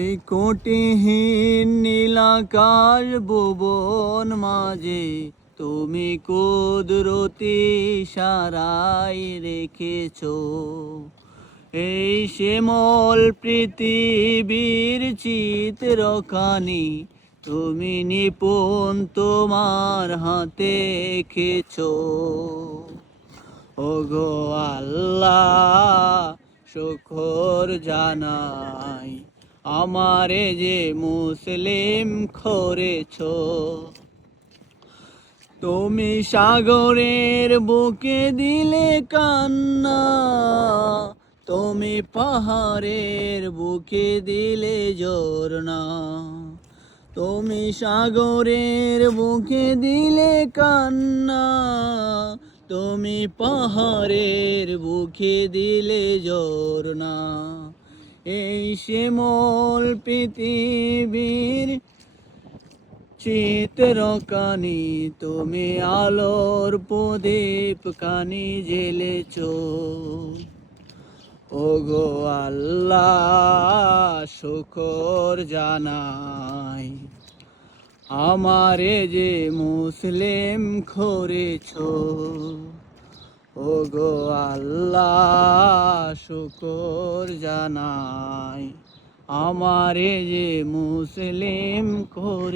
ওই কোটিহীন নীলাকাশ ভুবন মাঝে তুমি কুদরতি সারাই রেখেছো এই শ্যামল পৃথিবীর চিত্রখানি তুমি নিপুণ তোমার হাতে এঁকেছো। ওগো আল্লাহ শুকর জানাই আমারে যে মুসলিম করেছো। তুমি সাগরের বুকে দিলে কান্না, তুমি পাহাড়ের বুকে দিলে ঝরনা, তুমি সাগরের বুকে দিলে কান্না, তুমি পাহাড়ের বুকে দিলে ঝরনা। এই শ্যামল পৃথিবীর চিত্রখানি তুমি আলোর প্রদীপ কানি জ্বেলেছো। ওগো আল্লাহ শুকর জানাই আমারে যে মুসলিম করেছো। ওগো আল্লাহ শুকর জানাই আমারে যে মুসলিম করে